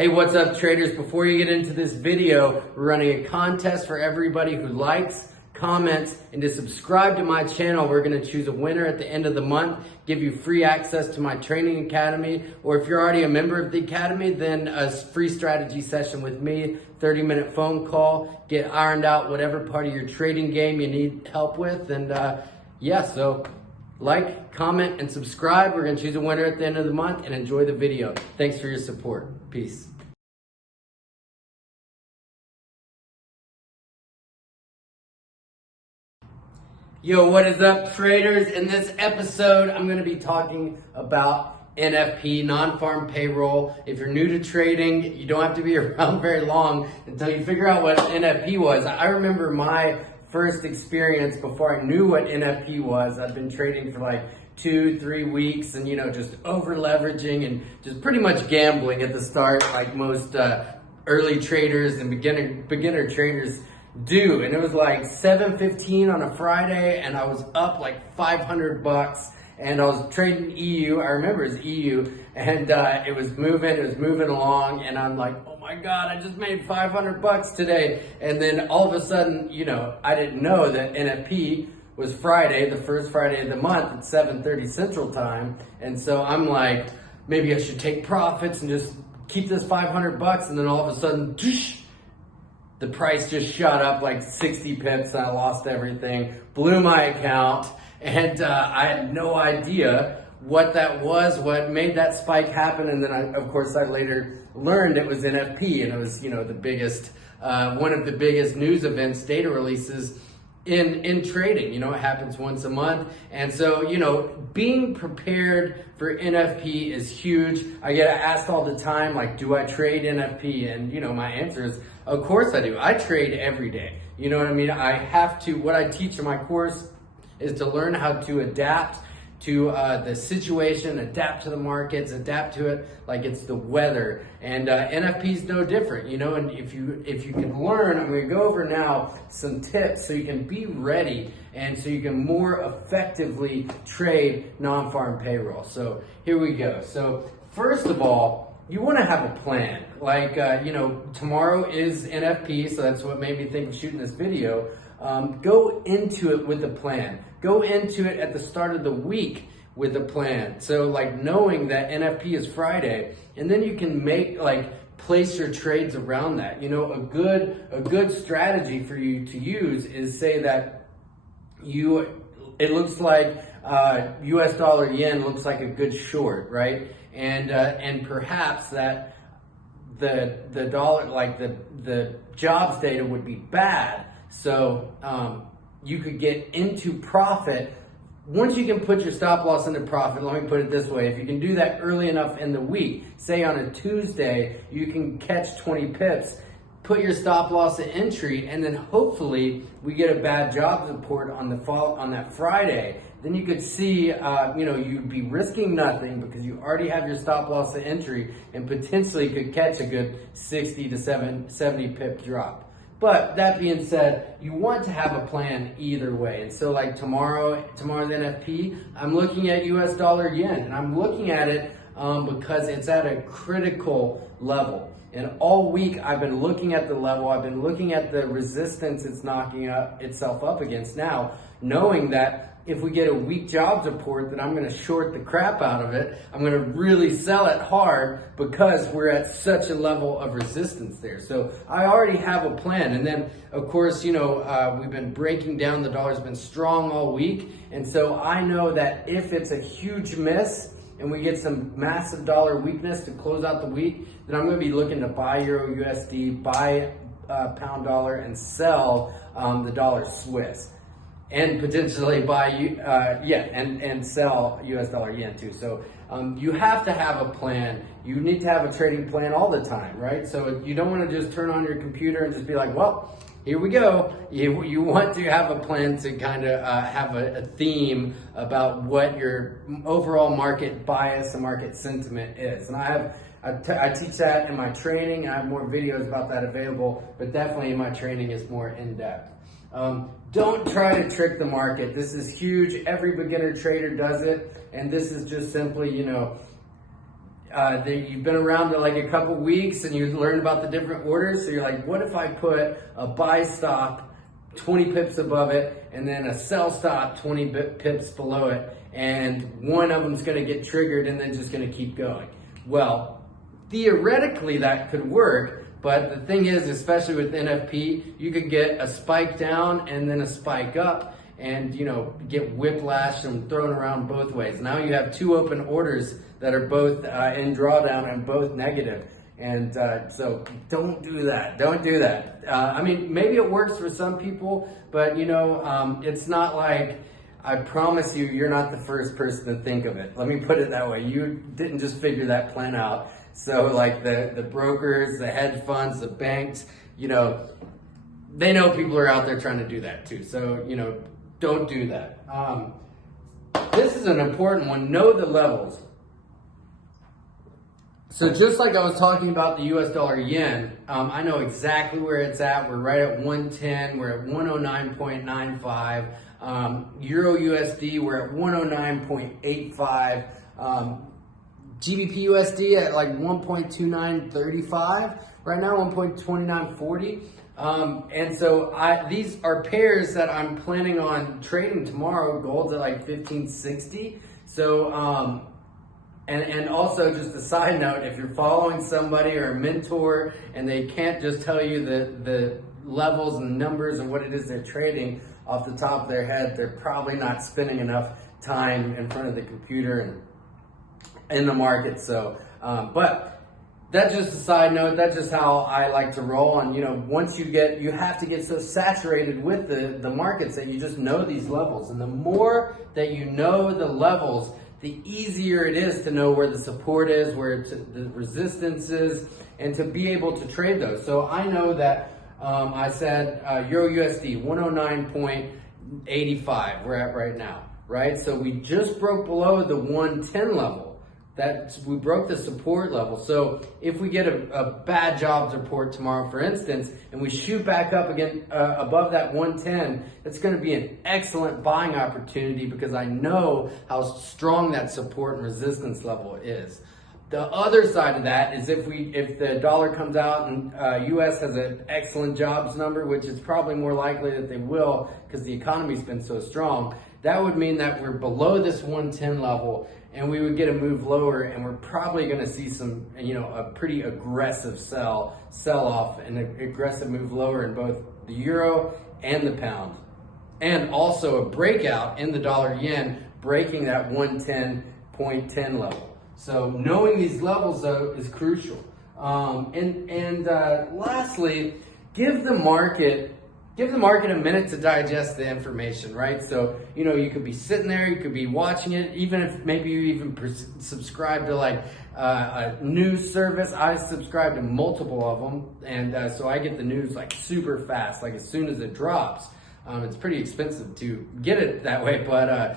Hey, what's up traders? Before you get into this video, we're running a contest for everybody who likes, comments, and to subscribe to my channel. We're gonna choose a winner at the end of the month, give you free access to my training academy, or if you're already a member of the academy, then a free strategy session with me, 30-minute phone call, get ironed out whatever part of your trading game you need help with. And so like, comment, and subscribe. We're gonna choose a winner at the end of the month, and enjoy the video. Thanks for your support. Peace. Yo, what is up traders? In this episode, I'm gonna be talking about NFP, non-farm payroll. If you're new to trading, you don't have to be around very long until you figure out what NFP was. I remember my first experience before I knew what NFP was. I've been trading for like 2-3 weeks and just over leveraging and just pretty much gambling at the start, like most early traders and beginner traders do. And it was like 7:15 on a Friday, and I was up like $500, and I was trading EU. I remember it was EU, and it was moving along, and I'm like, oh my God, I just made $500 today. And then all of a sudden, I didn't know that NFP was Friday, the first Friday of the month at 7:30 Central Time. And so I'm like, maybe I should take profits and just keep this $500. And then all of a sudden, the price just shot up like 60 pips, and I lost everything, blew my account, and I had no idea what that was, what made that spike happen. And then I later learned it was NFP, and it was the biggest, one of the biggest news events, data releases in trading. It happens once a month. And so, being prepared for NFP is huge. I get asked all the time, like, do I trade NFP? And, my answer is, of course I do. I trade every day. You know what I mean? I have to, what I teach in my course is to learn how to adapt to the situation, adapt to the markets, adapt to it like it's the weather. And NFP is no different, and if you can learn, I'm gonna go over now some tips so you can be ready and so you can more effectively trade non-farm payroll. So here we go. So first of all, you wanna have a plan. Like, tomorrow is NFP, so that's what made me think of shooting this video. Go into it with a plan. Go into it at the start of the week with a plan. So like knowing that NFP is Friday, and then you can place your trades around that. A good strategy for you to use is say that it looks like US dollar yen looks like a good short, right? And perhaps that the dollar, like the jobs data would be bad. So you could get into profit. Once you can put your stop loss into profit, let me put it this way, if you can do that early enough in the week, say on a Tuesday, you can catch 20 pips, put your stop loss at entry, and then hopefully we get a bad jobs report on that Friday. Then you could see, you'd be risking nothing because you already have your stop loss at entry and potentially could catch a good 60 to 70 pip drop. But that being said, you want to have a plan either way. And so like tomorrow's NFP, I'm looking at US dollar yen, and I'm looking at it because it's at a critical level. And all week I've been looking at the level, I've been looking at the resistance it's knocking itself up against now, knowing that if we get a weak jobs report, then I'm gonna short the crap out of it. I'm gonna really sell it hard because we're at such a level of resistance there. So I already have a plan. And then of course, we've been breaking down, the dollar's been strong all week. And so I know that if it's a huge miss and we get some massive dollar weakness to close out the week, then I'm gonna be looking to buy Euro USD, buy pound dollar, and sell the dollar Swiss. And potentially buy, and sell US dollar yen too. So you have to have a plan. You need to have a trading plan all the time, right? So you don't want to just turn on your computer and just be like, well, here we go. You want to have a plan to kind of have a theme about what your overall market bias and market sentiment is. And I teach that in my training. I have more videos about that available, but definitely in my training is more in-depth. Don't try to trick the market. This is huge. Every beginner trader does it. And this is just simply, you've been around for like a couple weeks and you learned about the different orders. So you're like, what if I put a buy stop 20 pips above it and then a sell stop 20 pips below it, and one of them's going to get triggered and then just going to keep going? Well, theoretically that could work, but the thing is, especially with NFP, you could get a spike down and then a spike up, and get whiplash and thrown around both ways. Now you have two open orders that are both in drawdown and both negative. And so don't do that. Don't do that. I mean, maybe it works for some people, but it's not like, I promise you, you're not the first person to think of it. Let me put it that way. You didn't just figure that plan out. So like the brokers, the hedge funds, the banks, they know people are out there trying to do that too. So, don't do that. This is an important one. Know the levels. So just like I was talking about the US dollar yen, I know exactly where it's at. We're right at 110. We're at 109.95. Euro USD, we're at 109.85. GBP USD at like 1.2935. Right now, 1.2940. And so these are pairs that I'm planning on trading tomorrow. Gold's at like 1560. So, and also just a side note, if you're following somebody or a mentor and they can't just tell you the levels and numbers and what it is they're trading off the top of their head, they're probably not spending enough time in front of the computer and in the market. So, but that's just a side note. That's just how I like to roll. And once you have to get so saturated with the markets that you just know these levels. And the more that you know the levels, the easier it is to know where the support is, where the resistance is, and to be able to trade those. So I know that I said Euro USD 109.85 we're at right now, right? So we just broke below the 110 level. We broke the support level. So if we get a bad jobs report tomorrow, for instance, and we shoot back up again above that 110, it's going to be an excellent buying opportunity because I know how strong that support and resistance level is. The other side of that is if the dollar comes out and US has an excellent jobs number, which is probably more likely that they will because the economy's been so strong, that would mean that we're below this 110 level and we would get a move lower, and we're probably going to see some, a pretty aggressive sell off and an aggressive move lower in both the euro and the pound. And also a breakout in the dollar yen, breaking that 110.10 level. So knowing these levels though is crucial. Lastly, give the market a minute to digest the information, right? So, you could be sitting there, you could be watching it, even if maybe you even subscribe to like a news service. I subscribe to multiple of them, and so I get the news like super fast, like as soon as it drops. It's pretty expensive to get it that way, but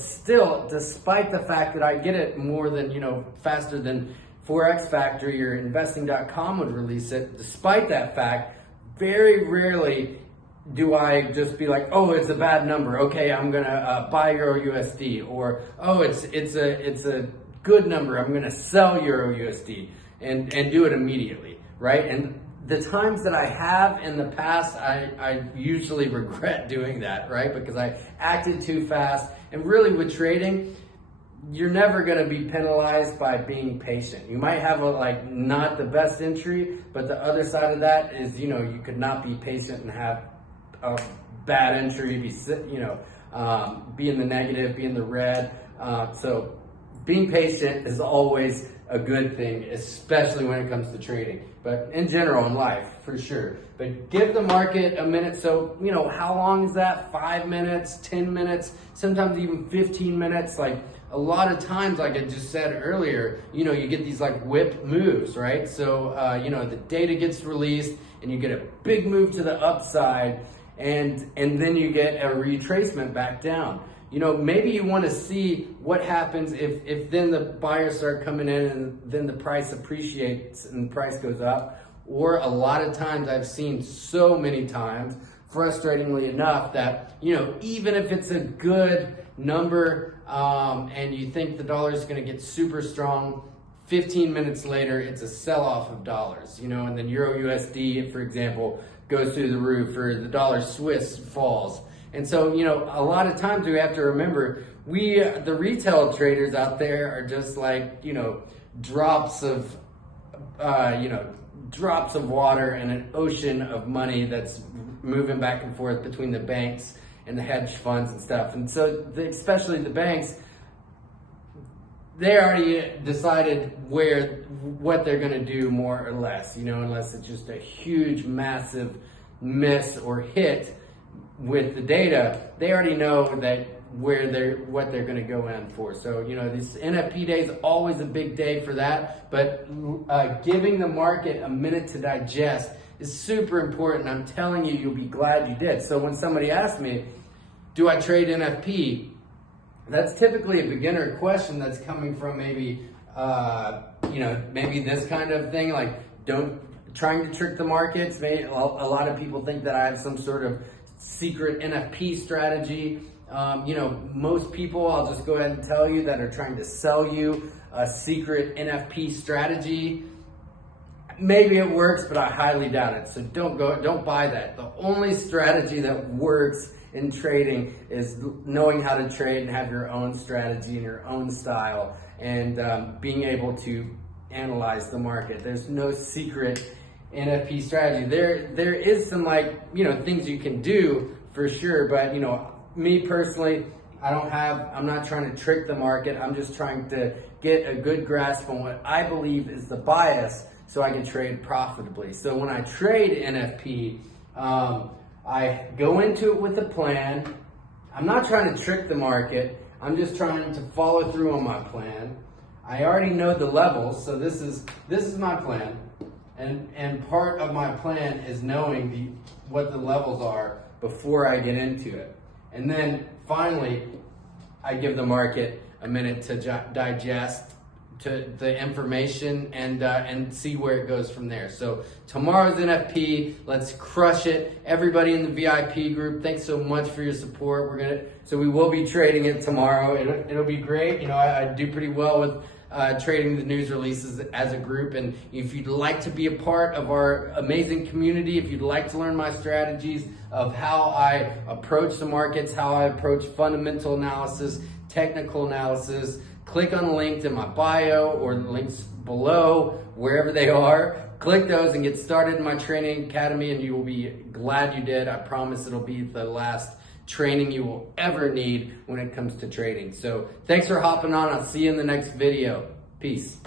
still, despite the fact that I get it more than, faster than Forex Factory or investing.com would release it, despite that fact, very rarely do I just be like, oh, it's a bad number. Okay, I'm gonna buy Euro USD, or oh, it's a good number. I'm gonna sell Euro USD and do it immediately, right? And the times that I have in the past, I usually regret doing that, right? Because I acted too fast. And really with trading, you're never going to be penalized by being patient. You might have not the best entry, but the other side of that is, you could not be patient and have a bad entry, be in the negative, be in the red. So being patient is always a good thing, especially when it comes to trading, but in general in life, for sure. But give the market a minute. So, how long is that? 5 minutes, 10 minutes, sometimes even 15 minutes. Like a lot of times, like I just said earlier, you get these like whip moves, right? So, the data gets released and you get a big move to the upside, and then you get a retracement back down. Maybe you want to see what happens if then the buyers start coming in and then the price appreciates and the price goes up. Or a lot of times I've seen so many times, frustratingly enough, that, even if it's a good number and you think the dollar is going to get super strong, 15 minutes later, it's a sell-off of dollars, you know, and then Euro USD, for example, goes through the roof, or the dollar Swiss falls. And so, you know, a lot of times we have to remember, the retail traders out there are just like, you know, drops of water in an ocean of money that's moving back and forth between the banks and the hedge funds and stuff. And so, especially the banks, they already decided what they're going to do, more or less, you know, unless it's just a huge, massive miss or hit with the data. They already know that what they're going to go in for. So, you know, this NFP day is always a big day for that, but giving the market a minute to digest is super important. I'm telling you, you'll be glad you did. So when somebody asks me, do I trade NFP? That's typically a beginner question that's coming from maybe this kind of thing, like trying to trick the markets. Maybe a lot of people think that I have some sort of secret NFP strategy. Most people, I'll just go ahead and tell you, that are trying to sell you a secret NFP strategy. Maybe it works, but I highly doubt it. So don't buy that. The only strategy that works in trading is knowing how to trade and have your own strategy and your own style, and being able to analyze the market. There's no secret NFP strategy. There is some things you can do for sure, but me personally, I'm not trying to trick the market. I'm just trying to get a good grasp on what I believe is the bias so I can trade profitably. So when I trade NFP, I go into it with a plan. I'm not trying to trick the market. I'm just trying to follow through on my plan. I already know the levels, so this is my plan. And part of my plan is knowing what the levels are before I get into it. And then finally, I give the market a minute to digest to the information and see where it goes from there. So tomorrow's NFP, let's crush it. Everybody in the VIP group, thanks so much for your support. We will be trading it tomorrow. It'll be great. I do pretty well with trading the news releases as a group. And if you'd like to be a part of our amazing community, if you'd like to learn my strategies of how I approach the markets, how I approach fundamental analysis, technical analysis, click on the link in my bio or the links below, wherever they are. Click those and get started in my training academy, and you will be glad you did. I promise it'll be the last training you will ever need when it comes to trading. So thanks for hopping on. I'll see you in the next video. Peace.